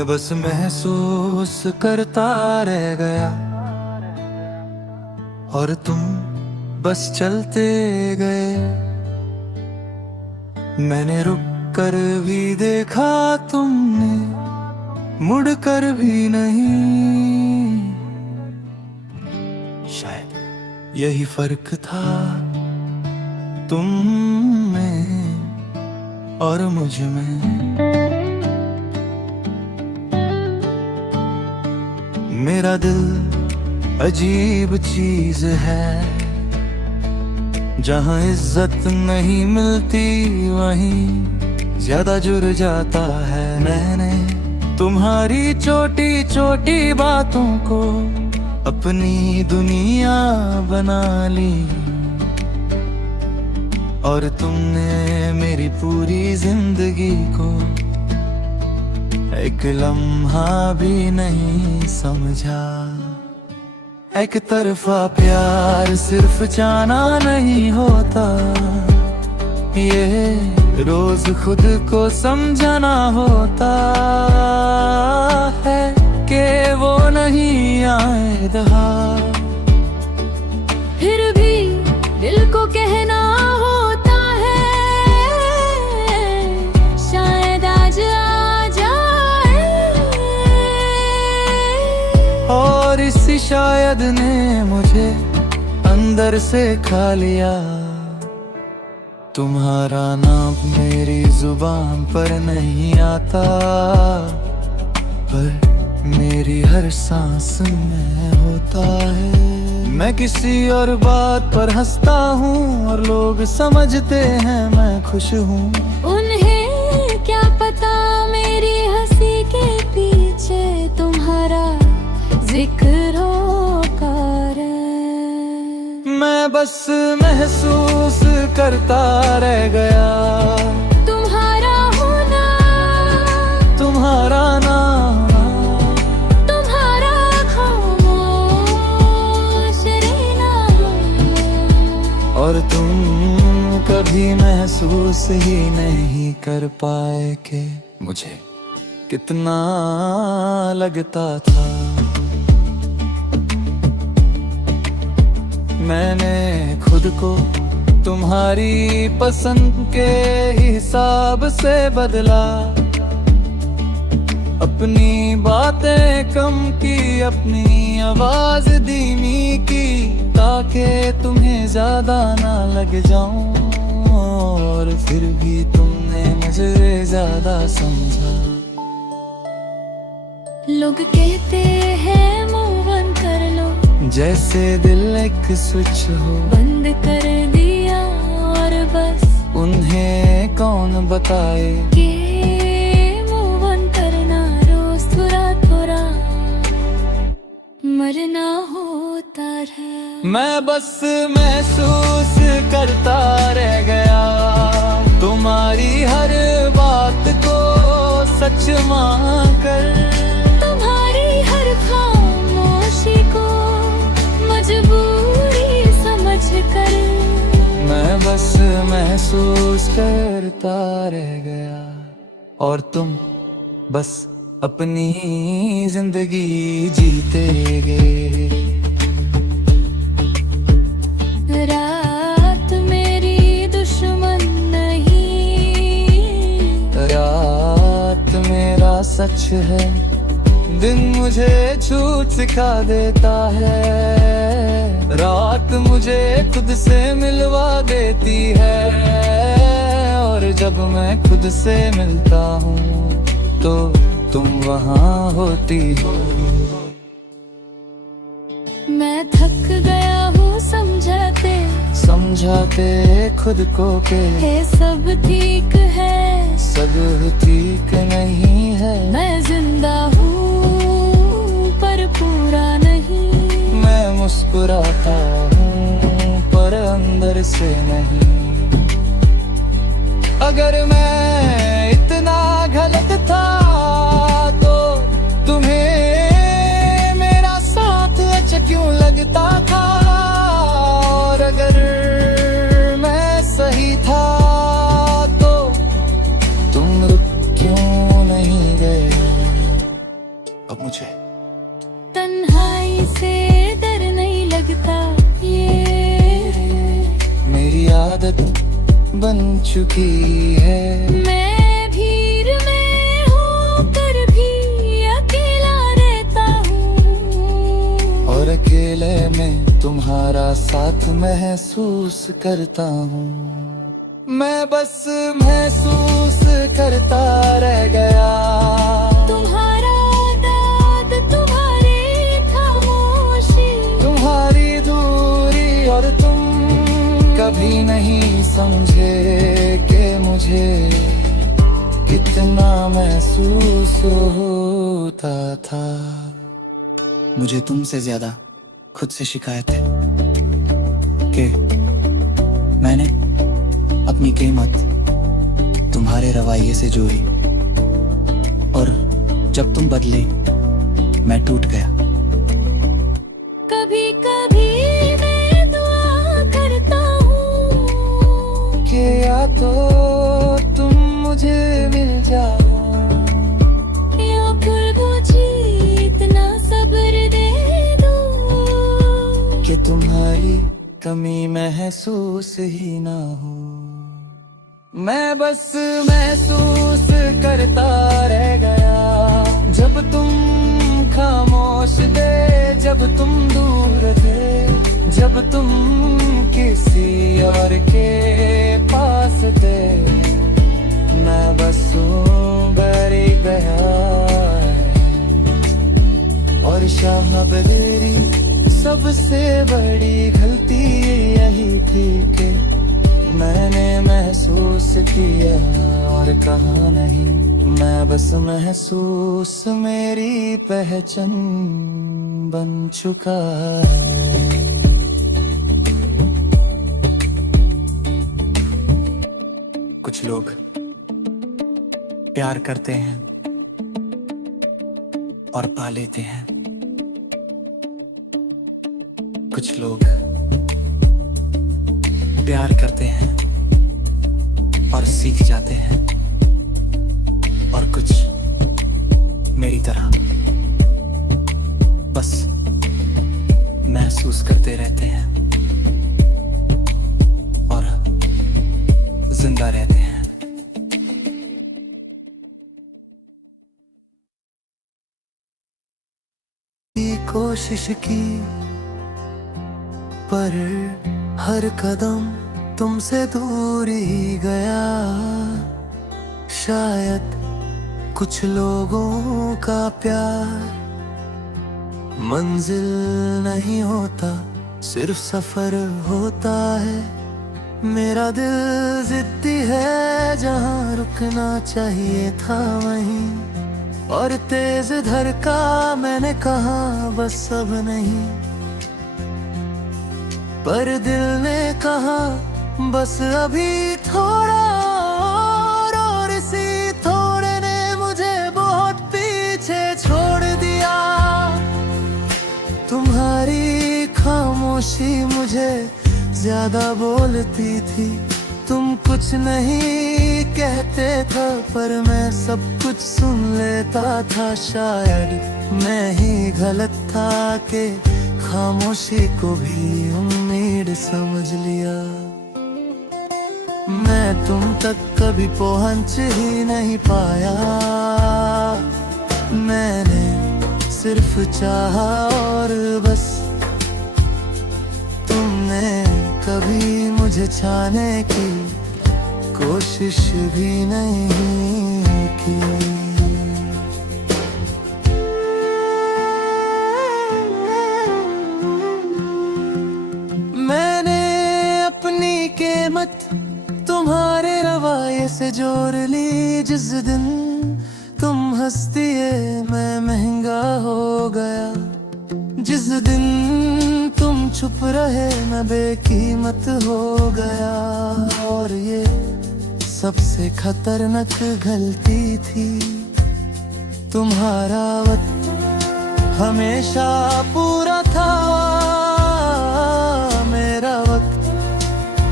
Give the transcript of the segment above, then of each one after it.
मैं बस महसूस करता रह गया और तुम बस चलते गए। मैंने रुक कर भी देखा, तुमने मुड़ कर भी नहीं। शायद यही फर्क था तुम में और मुझ में। मेरा दिल अजीब चीज है, जहां इज्जत नहीं मिलती वहीं ज्यादा जुड़ जाता है। मैंने तुम्हारी छोटी छोटी बातों को अपनी दुनिया बना ली और तुमने मेरी पूरी जिंदगी को एक लम्हा भी नहीं समझा। एक तरफा प्यार सिर्फ जाना नहीं होता, ये रोज खुद को समझाना होता है कि वो नहीं आएगा। फिर भी दिल को कहना होता है, शायद आज आ जाए। और इसी शायद ने मुझे अंदर से खा लिया। तुम्हारा नाम मेरी जुबान पर नहीं आता, पर मेरी हर सांस में होता है। मैं किसी और बात पर हंसता हूँ और लोग समझते हैं मैं खुश हूँ। उन्हें क्या पता मेरी हंसी के पीछे तुम्हारा जिक्र हो कारण। मैं बस महसूस करता रह गया, तुम्हारा होना, तुम्हारा नाम, तुम्हारा खामोश रहना। और तुम कभी महसूस ही नहीं कर पाए कि मुझे कितना लगता था। मैंने खुद को तुम्हारी पसंद के हिसाब से बदला, अपनी बातें कम की, अपनी आवाज धीमी की, ताकि तुम्हें ज्यादा ना लग जाऊं। और फिर भी तुमने मुझे ज्यादा समझा। लोग कहते हैं मूव ऑन कर लो, जैसे दिल एक स्विच हो, बंद कर दिया और बस उन्हें कौन बताए कि मूव ऑन करना रोज थोड़ा थोड़ा मरना होता है। मैं बस महसूस करता रह गया, तुम्हारी हर बात को सच मानकर, तुम्हारी हर खामोशी को मजबूरी समझ कर। मैं बस महसूस करता रह गया और तुम बस अपनी जिंदगी जीते गए। रात मेरी दुश्मन नहीं, रात मेरा सच है, दिन मुझे झूठ सिखा देता है। रात मुझे खुद से मिलवा देती है, और जब मैं खुद से मिलता हूँ तो तुम वहाँ होती हो। मैं थक गया हूँ समझाते समझाते खुद को के है सब ठीक है, सब ठीक नहीं है। मैं जिंदा हूँ पर पूरा नहीं, मैं मुस्कुराता हूँ पर अंदर से नहीं। अगर मैं इतना गलत था तो तुम्हें मेरा साथ अच्छा क्यों लगता था, और अगर मैं सही था तो तुम रुक क्यों नहीं गए। आदत बन चुकी है। मैं भीड़ में होकर भी अकेला रहता हूँ, और अकेले में तुम्हारा साथ महसूस करता हूँ। मैं बस महसूस करता रह गया, तुम्हारा दर्द, तुम्हारी खामोशी, तुम्हारी दूरी, और तुम कभी नहीं समझे कि मुझे कितना महसूस होता था। मुझे तुमसे ज्यादा खुद से शिकायत है कि मैंने अपनी कीमत तुम्हारे रवैये से जोड़ी, और जब तुम बदले मैं टूट गया। कभी कभी मैं दुआ करता हूँ कि या तो तुम मुझे मिल जाओ, या फिर मुझे इतना सब्र दे दो कि तुम्हारी कमी महसूस ही ना हो। मैं बस महसूस करता रह गया, जब तुम खामोश थे, जब तुम दूर थे, जब तुम किसी और के पास थे। मैं बस बरी गया, और शाम तेरी सबसे बड़ी गलती यही थी कि मैंने महसूस किया और कहा नहीं। मैं बस महसूस मेरी पहचान बन चुका है। कुछ लोग प्यार करते हैं और पा लेते हैं, कुछ लोग प्यार करते हैं और सीख जाते हैं, और कुछ मेरी तरह बस महसूस करते रहते हैं और जिंदा रहते हैं। कोशिश की पर हर कदम तुमसे दूर ही गया। शायद कुछ लोगों का प्यार मंजिल नहीं होता, सिर्फ सफर होता है। मेरा दिल जिद्दी है, जहाँ रुकना चाहिए था वहीं, और तेज धड़का मैंने कहा बस अब नहीं। पर दिल ने कहा बस अभी थोड़ा और इसी थोड़े ने मुझे बहुत पीछे छोड़ दिया। तुम्हारी खामोशी मुझे ज्यादा बोलती थी, तुम कुछ नहीं कहते थे पर मैं सब कुछ सुन लेता था। शायद मैं ही गलत था कि खामोशी को भी उम्मीद समझ लिया। मैं तुम तक कभी पहुंच ही नहीं पाया, मैंने सिर्फ चाहा और बस। तुमने कभी मुझे छाने की कोशिश भी नहीं की। मैंने अपनी कीमत तुम्हारे रवैये से जोड़ ली। जिस दिन तुम हंसती है मैं महंगा हो गया, जिस दिन तुम छुप रहे मैं बेकीमत हो गया। और ये सबसे खतरनाक गलती थी, तुम्हारा वक्त हमेशा पूरा था, मेरा वक्त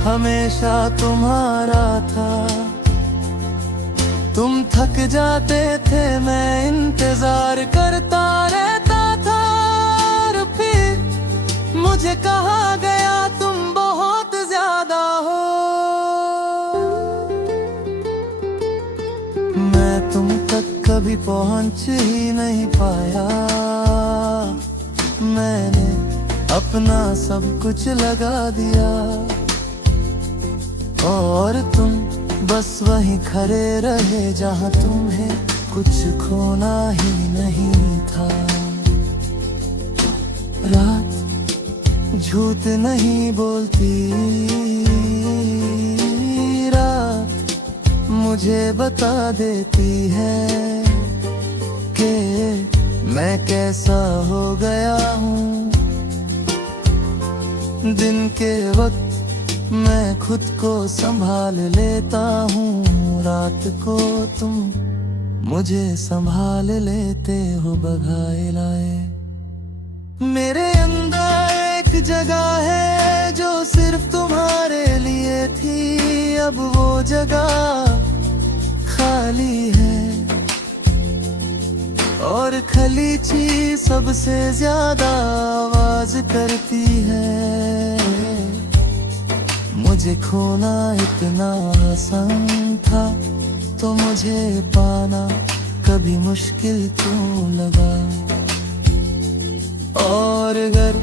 हमेशा तुम्हारा था। तुम थक जाते थे मैं इंतजार करता रहता था, और फिर मुझे कहा गया तुम बहुत ज्यादा हो कभी पहुंच ही नहीं पाया। मैंने अपना सब कुछ लगा दिया और तुम बस वहीं खड़े रहे जहां तुम्हें कुछ खोना ही नहीं था। रात झूठ नहीं बोलती, रात मुझे बता देती है कि मैं कैसा हो गया हूँ। दिन के वक्त मैं खुद को संभाल लेता हूँ, रात को तुम मुझे संभाल लेते हो बगाए लाए। मेरे अंदर एक जगह है जो सिर्फ तुम्हारे लिए थी, अब वो जगह खाली है और खली चीज सबसे ज्यादा आवाज करती है। मुझे खोना इतना आसान था तो मुझे पाना कभी मुश्किल क्यों लगा। और अगर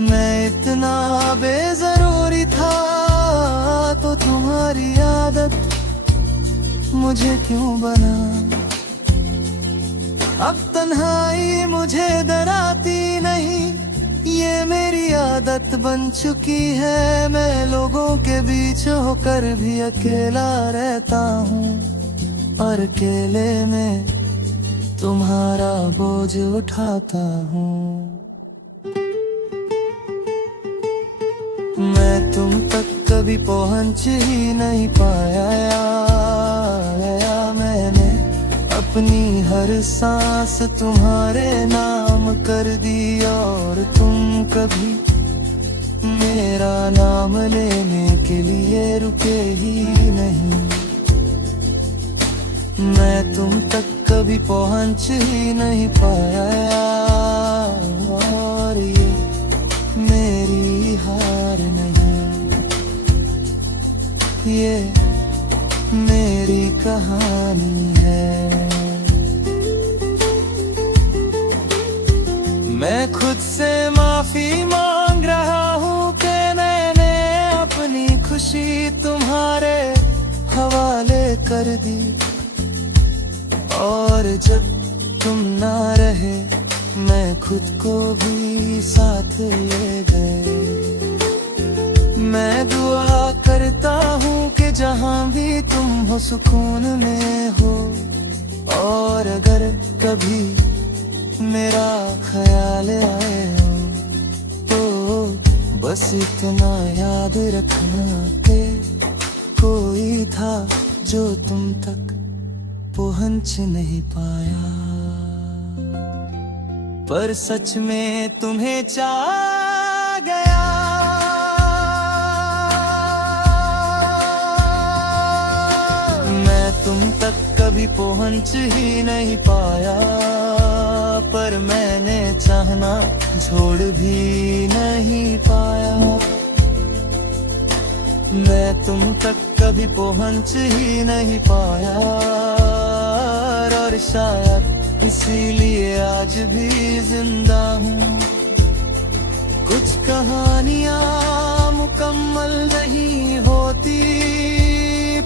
मैं इतना बेजरूरी था तो तुम्हारी आदत मुझे क्यों बना। अब तन्हाई मुझे डराती नहीं, ये मेरी आदत बन चुकी है। मैं लोगों के बीच होकर भी अकेला रहता हूँ और अकेले में तुम्हारा बोझ उठाता हूँ। मैं तुम तक कभी पहुँच ही नहीं पाया। मैंने अपनी हर सांस तुम्हारे नाम कर दी और तुम कभी मेरा नाम लेने के लिए रुके ही नहीं। मैं तुम तक कभी पहुँच ही नहीं पाया और ये मेरी हार नहीं, ये मेरी कहानी है। मैं खुद से माफी मांग रहा हूँ कि मैंने अपनी खुशी तुम्हारे हवाले कर दी और जब तुम ना रहे मैं खुद को भी साथ ले गए। मैं दुआ करता हूँ कि जहाँ भी तुम हो सुकून में हो और अगर कभी मेरा ख्याल आए हो तो बस इतना याद रखना कि कोई था जो तुम तक पहुँच नहीं पाया, पर सच में तुम्हें चाह गया। मैं तुम तक कभी पहुँच ही नहीं पाया, पर मैंने चाहना छोड़ भी नहीं पाया। मैं तुम तक कभी पहुँच ही नहीं पाया और शायद इसीलिए आज भी जिंदा हूँ। कुछ कहानियाँ मुकम्मल नहीं होती,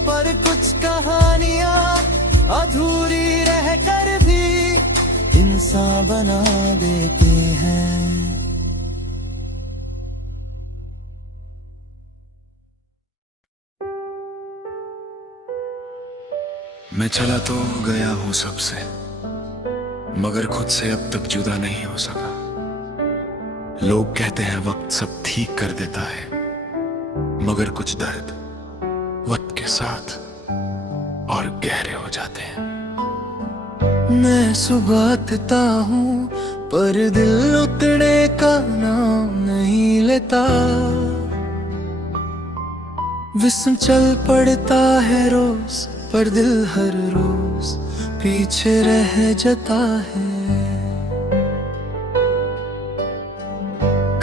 पर कुछ कहानियाँ अधूरी रहकर भी इंसान बना देते हैं। मैं चला तो गया हूँ सबसे, मगर खुद से अब तक जुदा नहीं हो सका। लोग कहते हैं वक्त सब ठीक कर देता है, मगर कुछ दर्द वक्त के साथ और गहरे हो जाते हैं। मैं सुबहता हूँ पर दिल उतरने का नाम नहीं लेता। विस्म चल पड़ता है रोज, पर दिल हर रोज पीछे रह जाता है।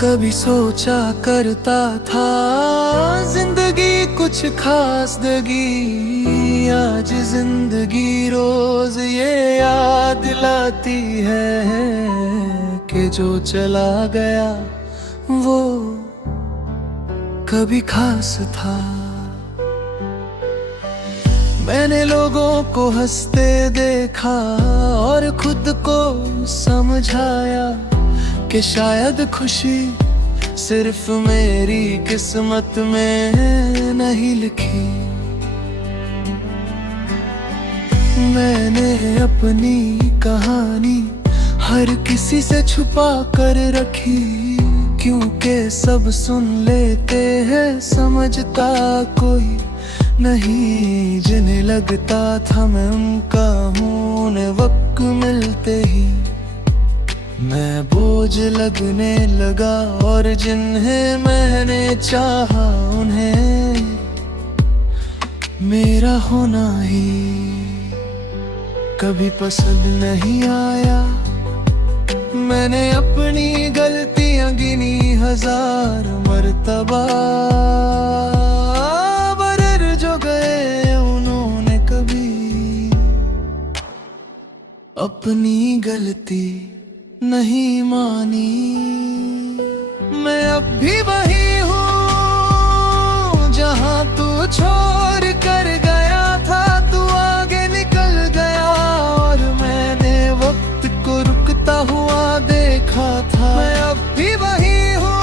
कभी सोचा करता था जिंदगी कुछ खास देगी, आज जिंदगी रोज ये याद दिलाती है कि जो चला गया वो कभी खास था। मैंने लोगों को हंसते देखा और खुद को समझाया कि शायद खुशी सिर्फ मेरी किस्मत में नहीं लिखी। मैंने अपनी कहानी हर किसी से छुपा कर रखी, क्योंकि सब सुन लेते हैं समझता कोई नहीं। जिन्हें लगता था मैं उनका हूँ, उन्हें वक्त मिलते ही मैं बोझ लगने लगा। और जिन्हें मैंने चाहा उन्हें मेरा होना ही कभी पसंद नहीं आया। मैंने अपनी गलतियां गिनी 1000 मर्तबा, पर जो गए उन्होंने कभी अपनी गलती नहीं मानी। मैं अब भी वही हूँ जहाँ तू छोड़ कर गया था। तू आगे निकल गया और मैंने वक्त को रुकता हुआ देखा था। मैं अब भी वही हूँ,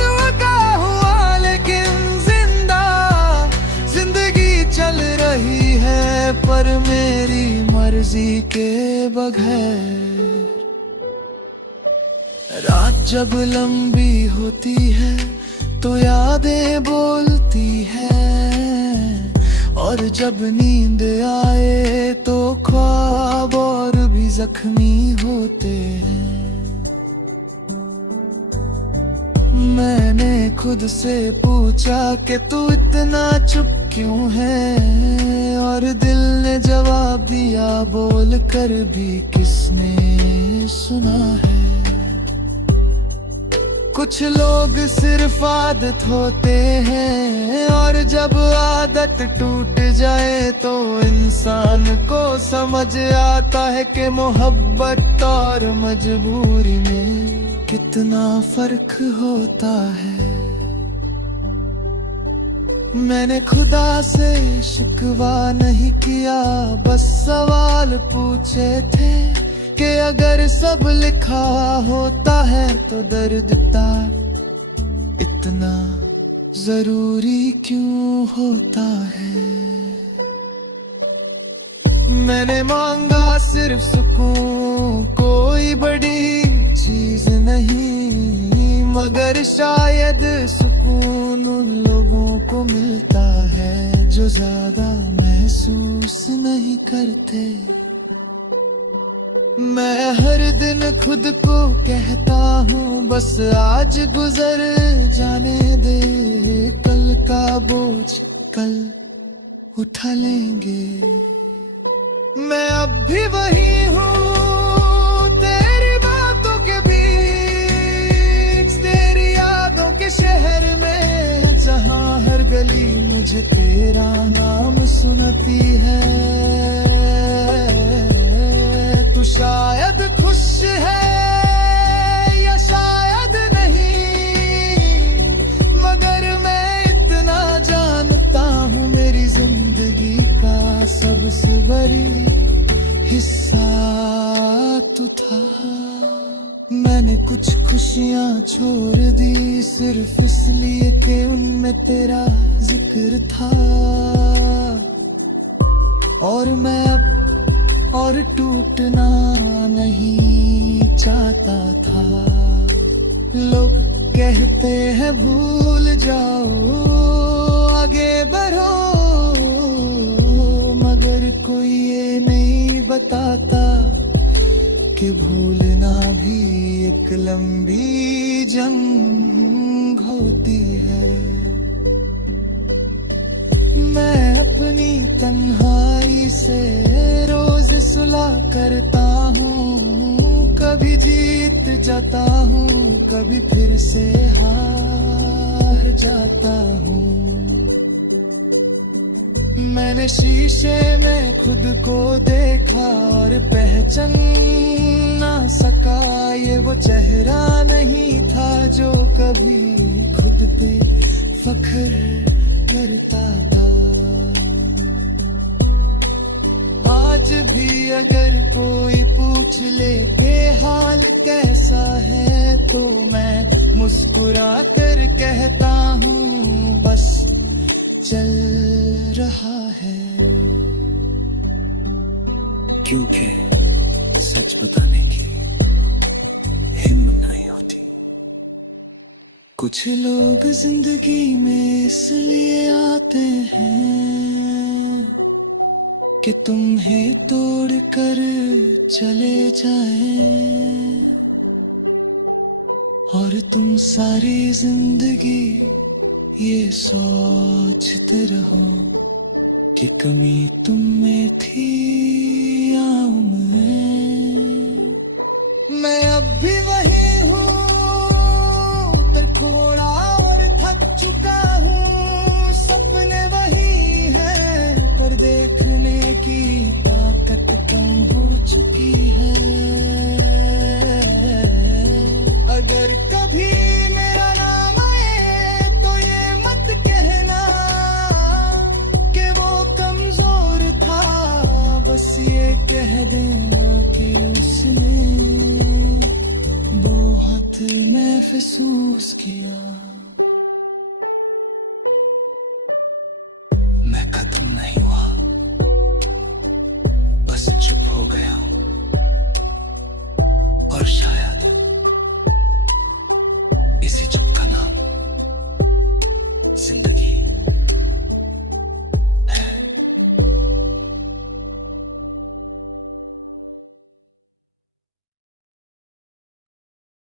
तू का हुआ लेकिन जिंदा। जिंदगी चल रही है पर मेरी मर्जी के बगैर। रात जब लंबी होती है तो यादें बोलती है, और जब नींद आए तो ख्वाब और भी जख्मी होते हैं। मैंने खुद से पूछा कि तू इतना चुप क्यों है, और दिल ने जवाब दिया बोल कर भी किसने सुना है। कुछ लोग सिर्फ आदत होते हैं, और जब आदत टूट जाए तो इंसान को समझ आता है कि मोहब्बत और मजबूरी में कितना फर्क होता है। मैंने खुदा से शिकवा नहीं किया, बस सवाल पूछे थे कि अगर सब लिखा होता है तो दर्द का इतना जरूरी क्यों होता है। मैंने मांगा सिर्फ सुकून, कोई बड़ी चीज नहीं, मगर शायद सुकून उन लोगों को मिलता है जो ज्यादा महसूस नहीं करते। मैं हर दिन खुद को कहता हूँ बस आज गुजर जाने दे, कल का बोझ कल उठा लेंगे। मैं अब भी वही हूँ तेरी बातों के बीच, तेरी यादों के शहर में, जहाँ हर गली मुझे तेरा नाम सुनाती है। तू शायद खुश है या शायद नहीं, मगर मैं इतना जानता हूँ मेरी जिंदगी का सबसे बड़ी हिस्सा तू था। मैंने कुछ खुशियाँ छोड़ दी सिर्फ इसलिए कि उनमें तेरा जिक्र था, और मैं अब और टूटना नहीं चाहता था। लोग कहते हैं भूल जाओ आगे बढ़ो, मगर कोई ये नहीं बताता कि भूलना भी एक लंबी जंग होती है। मैं अपनी तन्हाई से रोज सुलह करता हूँ, कभी जीत जाता हूँ कभी फिर से हार जाता हूँ। मैंने शीशे में खुद को देखा और पहचान ना सका, ये वो चेहरा नहीं था जो कभी खुद पे फख्र करता था। आज भी अगर कोई पूछ ले के हाल कैसा है, तो मैं मुस्कुरा कर कहता हूँ बस चल रहा है। क्योंकि सच बताने की हिम्मत नहीं होती। कुछ लोग जिंदगी में इसलिए आते हैं कि तुम्हें तोड़ कर चले जाएं, और तुम सारी जिंदगी ये सोचते रहो कि कमी तुम में थी या मैं अब भी वही हूँ, पर थोड़ा और थक चुका हूँ। सपने वही हैं पर देखने की ताकत कम हो चुकी है। अगर कभी मेरा नाम आए तो ये मत कहना कि वो कमजोर था, बस ये कह देना कि उसने बहुत महसूस किया। मैं खत्म नहीं हुआ।